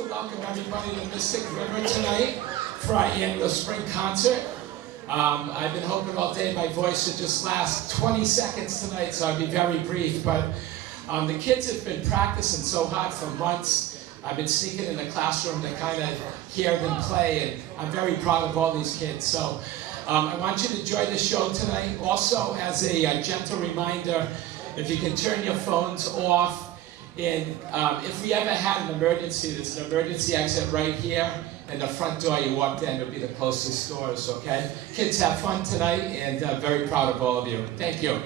to welcome everybody to Mystic River tonight for our annual spring concert. I've been hoping all day my voice would just last 20 seconds tonight, so I'll be very brief. But the kids have been practicing so hard for months. I've been sneaking in the classroom to kind of hear them play, and I'm very proud of all these kids. So I want you to enjoy the show tonight. Also, as a gentle reminder, if you can turn your phones off, and if we ever had an emergency, there's an emergency exit right here, and the front door you walked in would be the closest doors, okay? Kids, have fun tonight, and very proud of all of you. Thank you.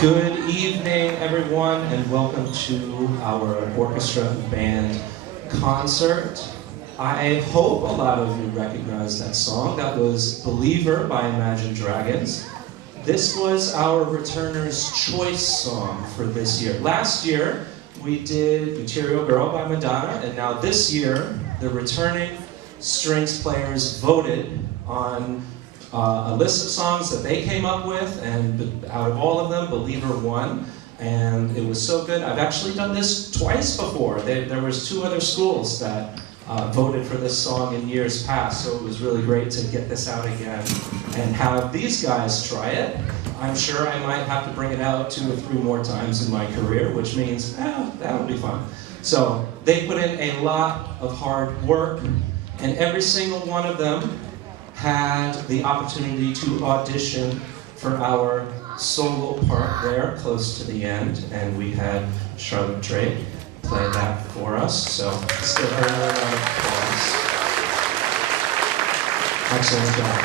Good evening, everyone, and welcome to our orchestra band concert. I hope a lot of you recognize that song. That was Believer by Imagine Dragons. This was our returner's choice song for this year. Last year, we did Material Girl by Madonna, and now this year, the returning strings players voted on a list of songs that they came up with, and out of all of them, Believer won, and it was so good. I've actually done this twice before. There was 2 other schools that voted for this song in years past, so it was really great to get this out again and have these guys try it. I'm sure I might have to bring it out 2 or 3 more times in my career, which means, that'll be fun. So they put in a lot of hard work, and every single one of them had the opportunity to audition for our solo part there, close to the end, and we had Charlotte Drake play that for us, so let's give her a round of applause. Excellent job.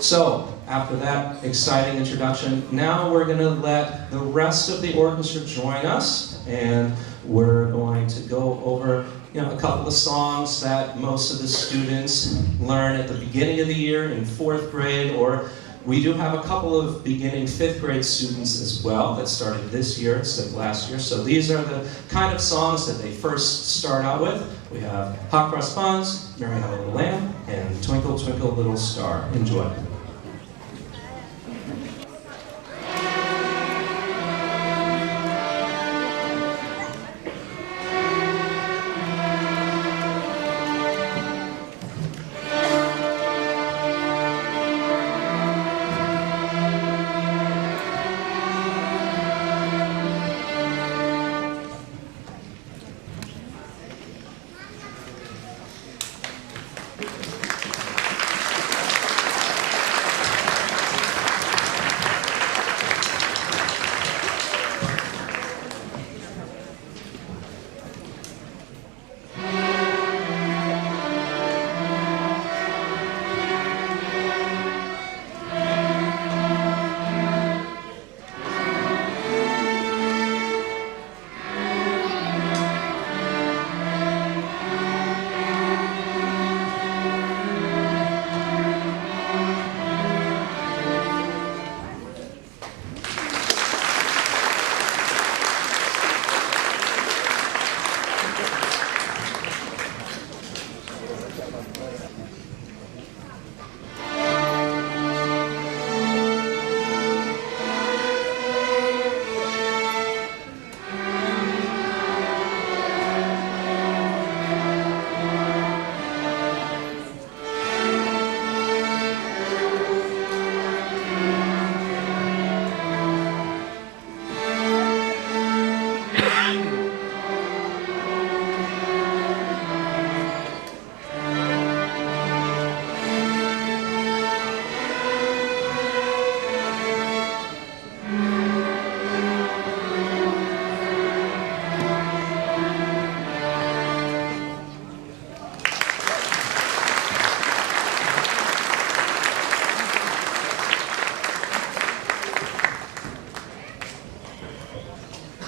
So, after that exciting introduction, now we're going to let the rest of the orchestra join us, and we're going to go over a couple of songs that most of the students learn at the beginning of the year in 4th grade, or we do have a couple of beginning 5th grade students as well that started this year instead of last year. So these are the kind of songs that they first start out with. We have Hot Cross Buns, Mary Had a Little Lamb, and Twinkle Twinkle Little Star. Enjoy.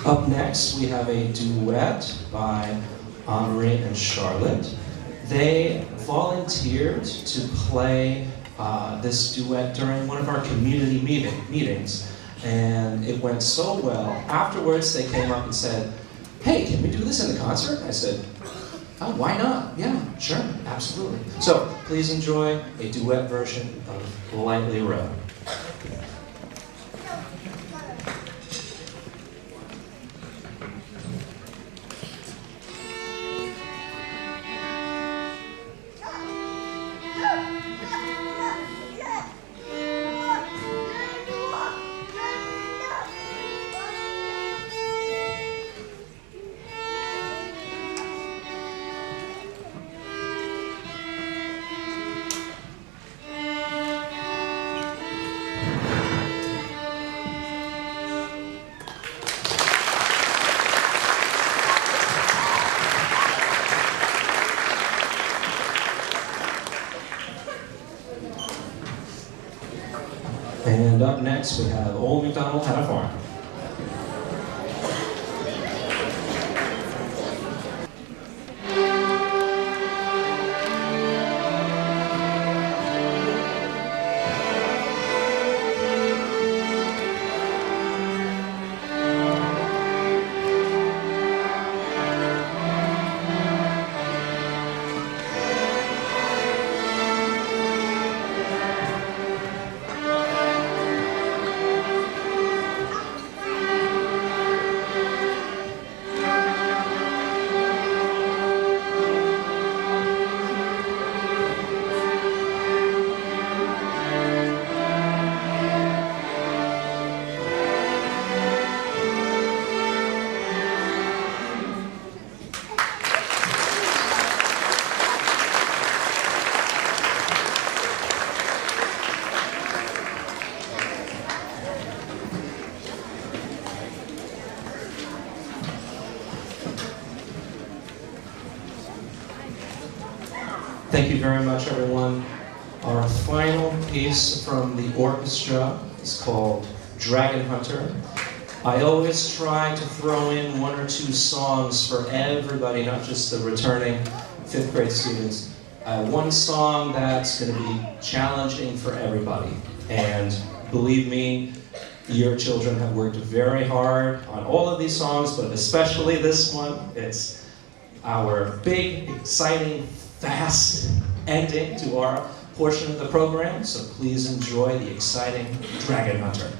Up next, we have a duet by Henri and Charlotte. They volunteered to play this duet during one of our community meetings, and it went so well. Afterwards, they came up and said, "Hey, can we do this in the concert?" I said, "Oh, why not? Yeah, sure, absolutely." So, please enjoy a duet version of Lightly Rode. And up next, we have Old MacDonald Had a Farm. Thank you very much, everyone. Our final piece from the orchestra is called Dragon Hunter. I always try to throw in one or two songs for everybody, not just the returning 5th grade students. One song that's going to be challenging for everybody. And believe me, your children have worked very hard on all of these songs, but especially this one. It's our big, exciting, fast ending to our portion of the program, so please enjoy the exciting Dragon Hunter.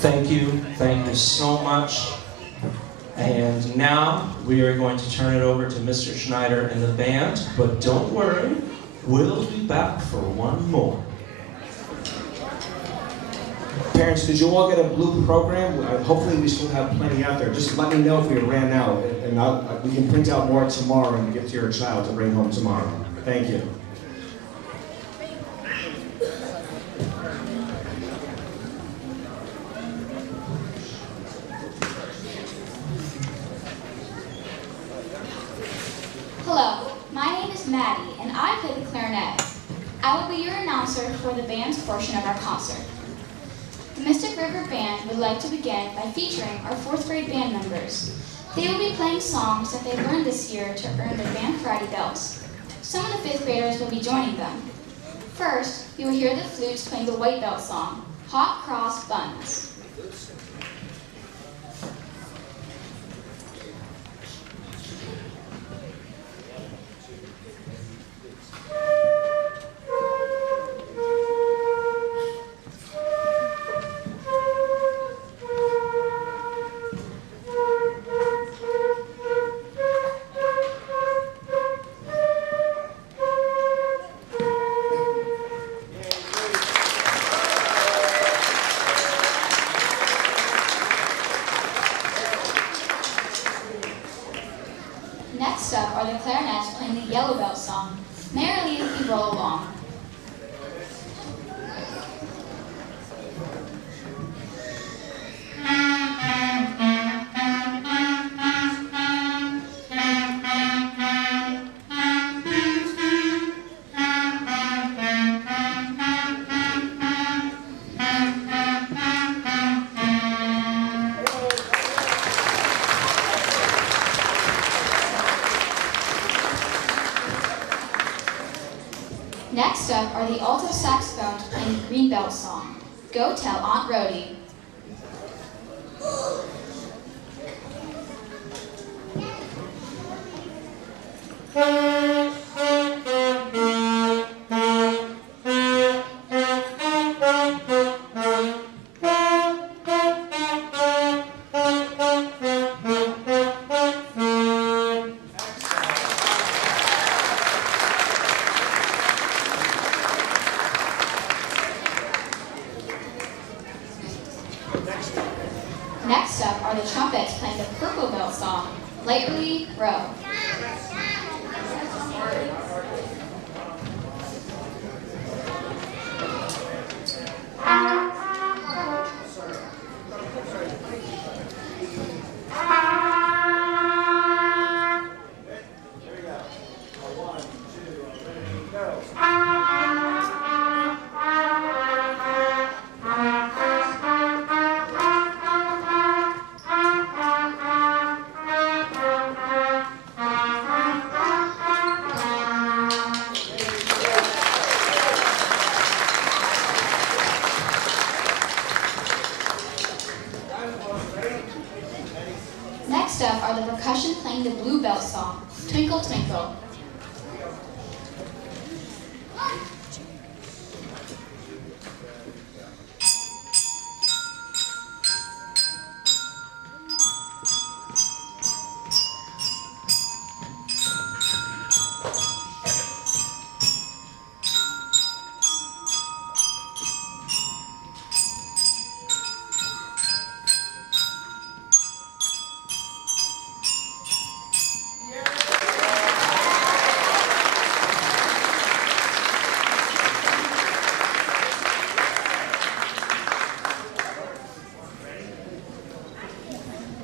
Thank you so much. And now we are going to turn it over to Mr. Schneider and the band, but don't worry, we'll be back for one more. Parents, did you all get a blue program? Hopefully we still have plenty out there. Just let me know if we ran out, and we can print out more tomorrow and give to your child to bring home tomorrow. Thank you. Hello, my name is Maddie, and I play the clarinet. I will be your announcer for the band's portion of our concert. The Mystic River Band would like to begin by featuring our 4th grade band members. They will be playing songs that they learned this year to earn their band Friday belts. Some of the 5th graders will be joining them. First, you will hear the flutes playing the white belt song, Hot Cross Buns. Next up are the clarinets playing the yellow belt song, Merrily If We Roll Along. Next up are the alto saxophones playing the green belt song, Go Tell Aunt Rhody. Next up are the trumpets playing the purple belt song, Lightly Row. Next up are the percussion playing the blue belt song, Twinkle Twinkle.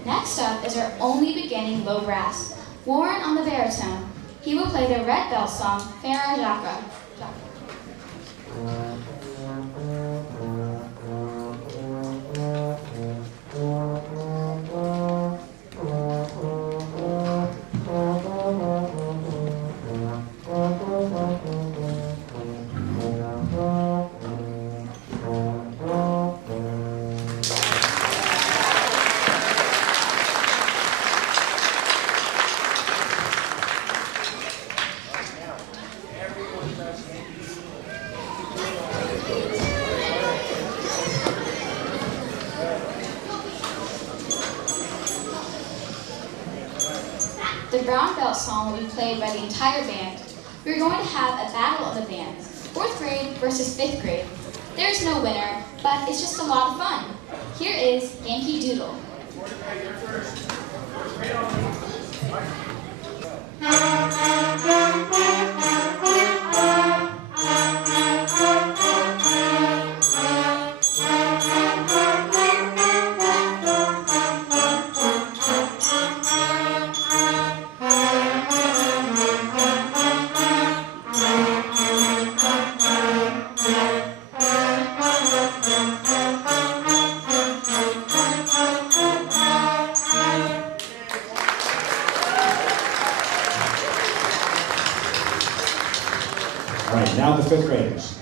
Next up is our only beginning low brass, Warren on the baritone. He will play the red bell song, Farah Jaka. brown belt song will be played by the entire band, we're going to have a battle of the bands, 4th grade versus 5th grade. There's no winner, but it's just a lot of fun. Here is Yankee Doodle. All right, now the 5th graders.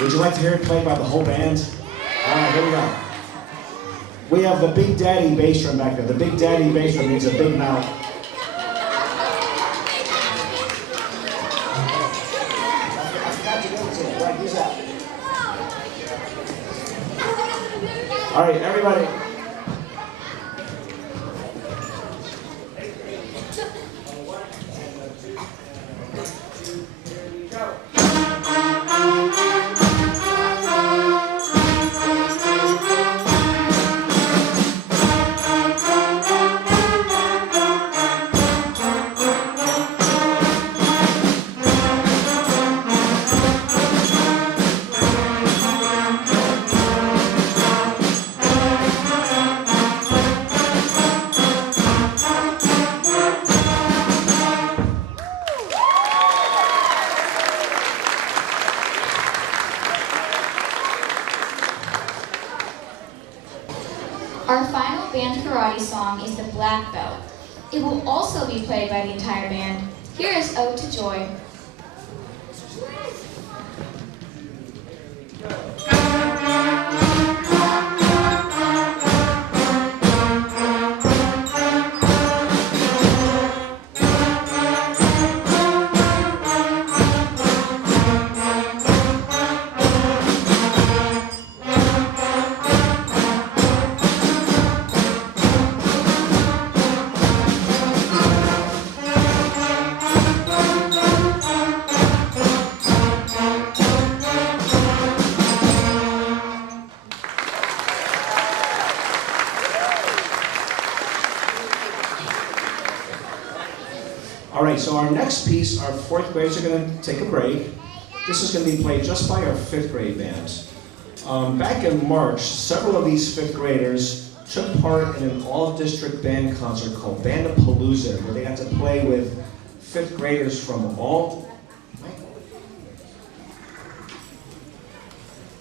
Would you like to hear it played by the whole band? All right, here we go. We have the Big Daddy bass drum back there. The Big Daddy bass drum means a big mouth. I forgot to give it to you. Right, he's out. All right, everybody. Our final band karate song is the Black Belt. It will also be played by the entire band. Here is Ode to Joy. All right, so our next piece, our 4th graders are going to take a break. This is going to be played just by our 5th grade band. Back in March, several of these 5th graders took part in an all-district band concert called Bandapalooza, where they had to play with 5th graders from all...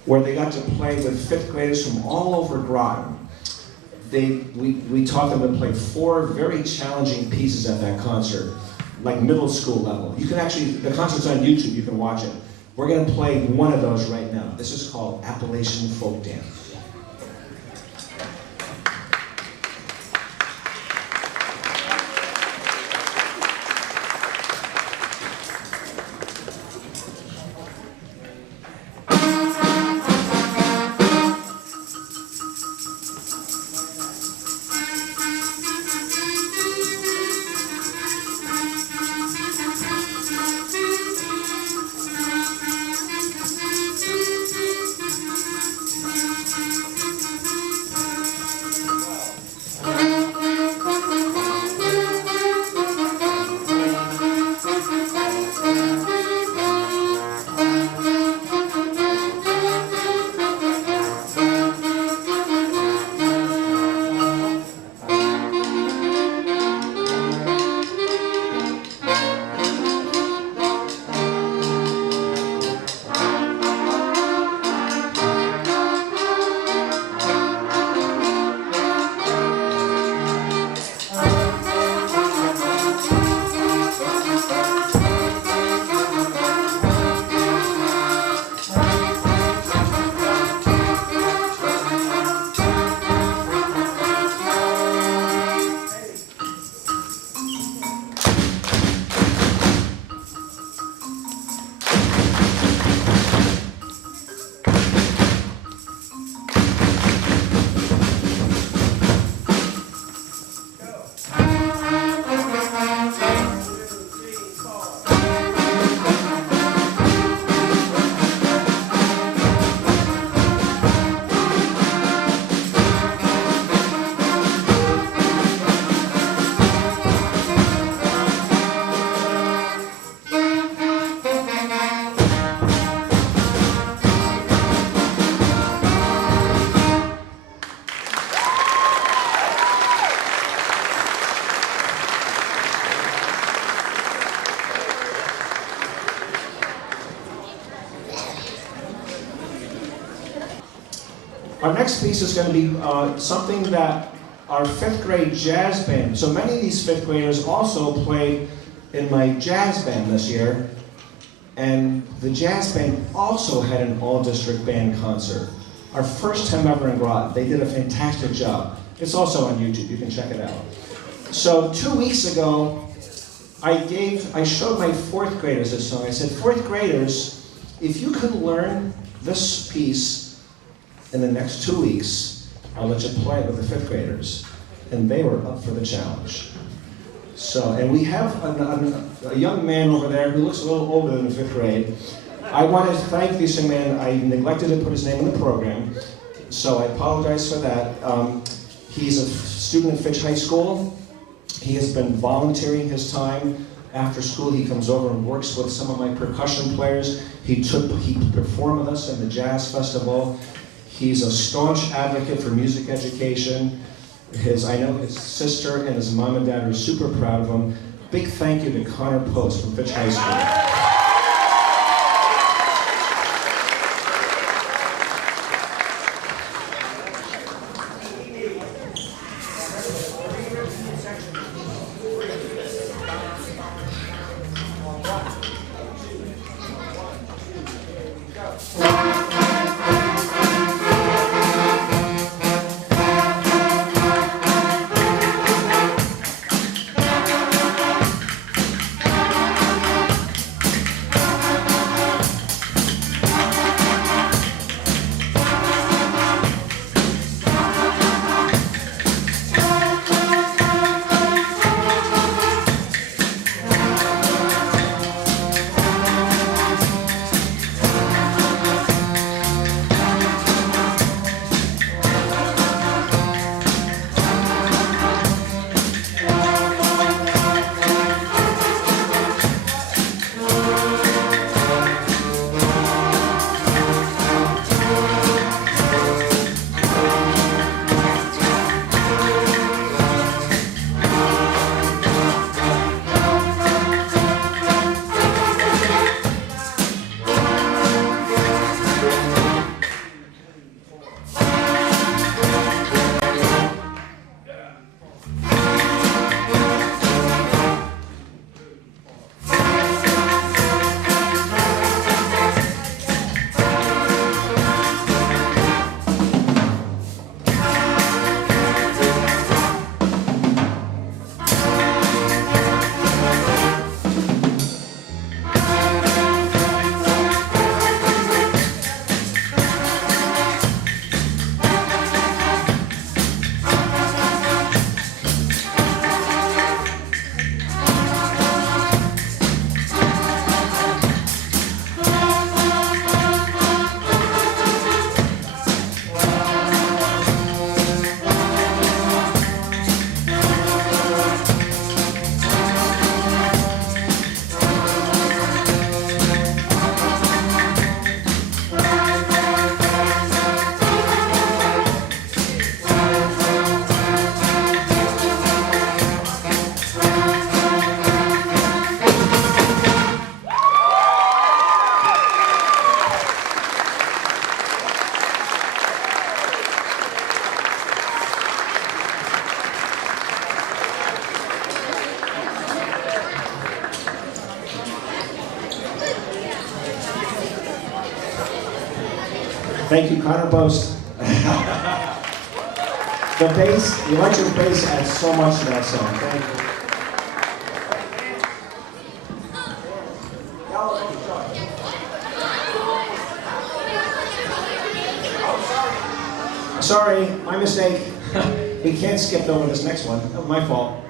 where they got to play with 5th graders from all over Groton. We taught them to play 4 very challenging pieces at that concert, like middle school level. You can actually, the concert's on YouTube, you can watch it. We're going to play one of those right now. This is called Appalachian Folk Dance. Our next piece is going to be something that our 5th grade jazz band, so many of these 5th graders also played in my jazz band this year, and the jazz band also had an all-district band concert. Our first time ever in Groton. They did a fantastic job. It's also on YouTube, you can check it out. So 2 weeks ago, I showed my 4th graders this song. I said, 4th graders, if you can learn this piece in the next 2 weeks, I'll let you play it with the 5th graders. And they were up for the challenge. So, and we have a young man over there who looks a little older than the 5th grade. I want to thank this young man. I neglected to put his name in the program, so I apologize for that. He's a student at Fitch High School. He has been volunteering his time. After school, he comes over and works with some of my percussion players. He performed with us in the Jazz Festival. He's a staunch advocate for music education. I know his sister and his mom and dad are super proud of him. Big thank you to Connor Post from Fitch High School. Thank you, Connor Post. The bass, the electric bass adds so much to that song. Thank you. Sorry, my mistake. We can't skip over this next one. My fault.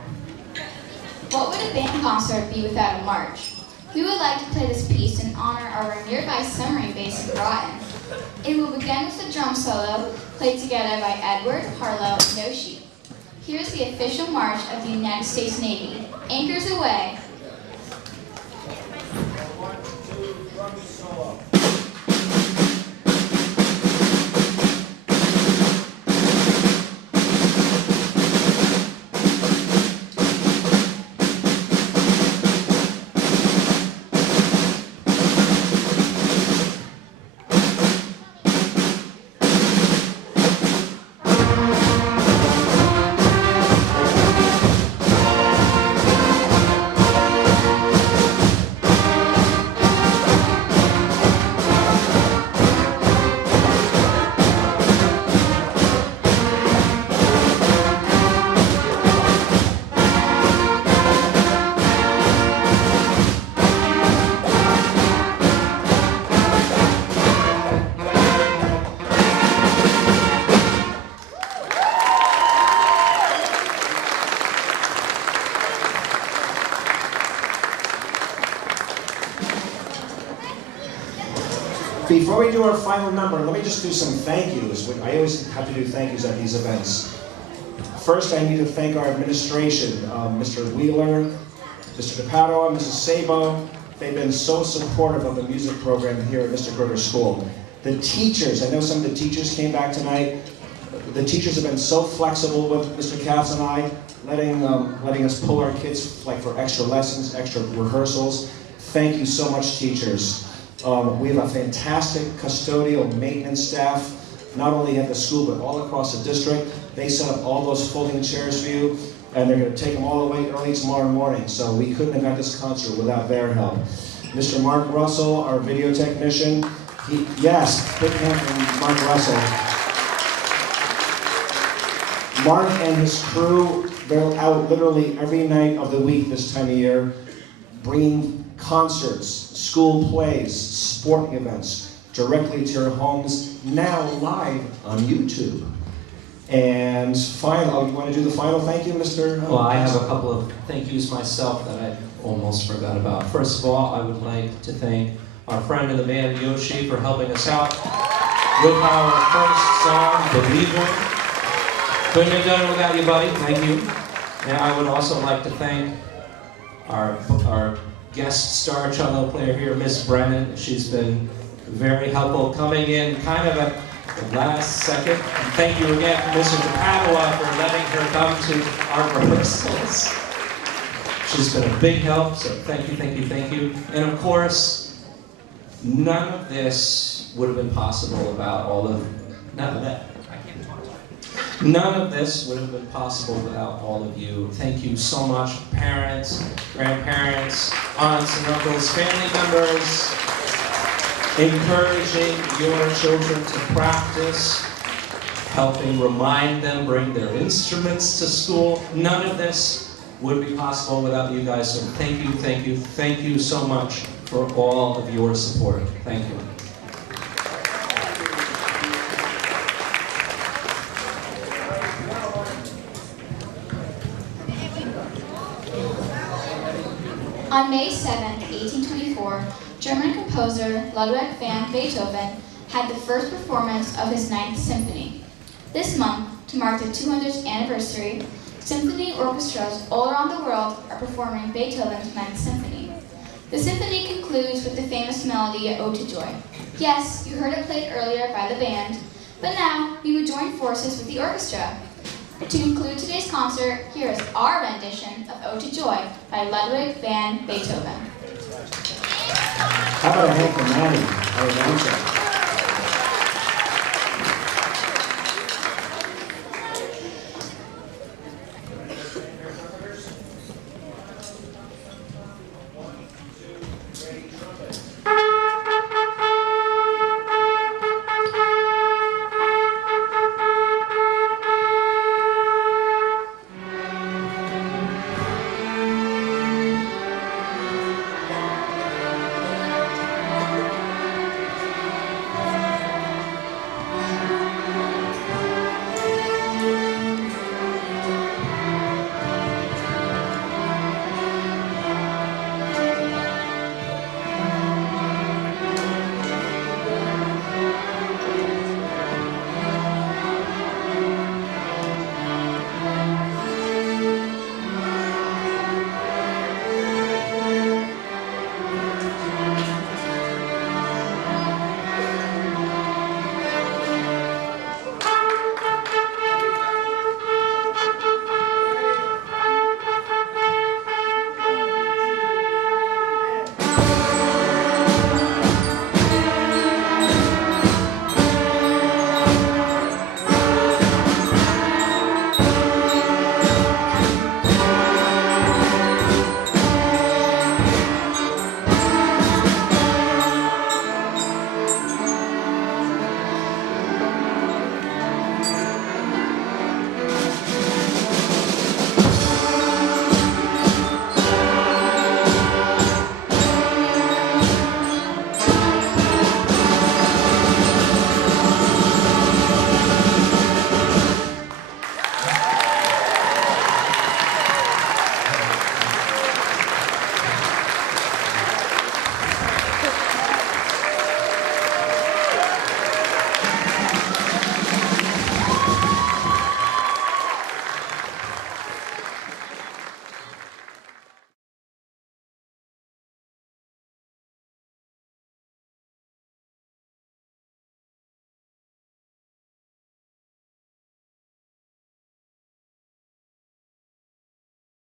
What would a band concert be without a march? We would like to play this piece in honor of our nearby submarine base in Groton. It will begin with a drum solo played together by Edward, Harlow, and Yoshi. Here's the official march of the United States Navy. Anchors away. Before we do our final number, let me just do some thank yous. I always have to do thank yous at these events. First, I need to thank our administration, Mr. Wheeler, Mr. DePadua, Mrs. Sabo. They've been so supportive of the music program here at Mr. Grigger School. The teachers, I know some of the teachers came back tonight. The teachers have been so flexible with Mr. Katz and I, letting us pull our kids like for extra lessons, extra rehearsals. Thank you so much, teachers. We have a fantastic custodial maintenance staff, not only at the school but all across the district. They set up all those folding chairs for you, and they're going to take them all the way early tomorrow morning. So we couldn't have had this concert without their help. Mr. Mark Russell, our video technician. Yes, big hand from Mark Russell. Mark and his crew, they're out literally every night of the week this time of year, bringing concerts, school plays, sporting events directly to your homes, now live on YouTube. And final, you want to do the final thank you, Mr.? Well, I have a couple of thank yous myself that I almost forgot about. First of all, I would like to thank our friend in the band, Yoshi, for helping us out with our first song, Believer. Couldn't have done it without you, buddy. Thank you. And I would also like to thank our guest star cello player here, Miss Brennan. She's been very helpful, coming in kind of at the last second. And thank you again, Mrs. DePadua, for letting her come to our rehearsals. She's been a big help, so thank you, thank you, thank you. And of course, none of this would have been possible without all of None of this would have been possible without all of you. Thank you so much, parents, grandparents, aunts and uncles, family members, encouraging your children to practice, helping remind them, bring their instruments to school. None of this would be possible without you guys. So thank you, thank you, thank you so much for all of your support. Thank you. On May 7, 1824, German composer Ludwig van Beethoven had the first performance of his Ninth Symphony. This month, to mark the 200th anniversary, symphony orchestras all around the world are performing Beethoven's Ninth Symphony. The symphony concludes with the famous melody Ode to Joy. Yes, you heard it played earlier by the band, but now we would join forces with the orchestra. To conclude today's concert, here is our rendition of Ode to Joy by Ludwig van Beethoven. How about a hand for Maddie, our announcer?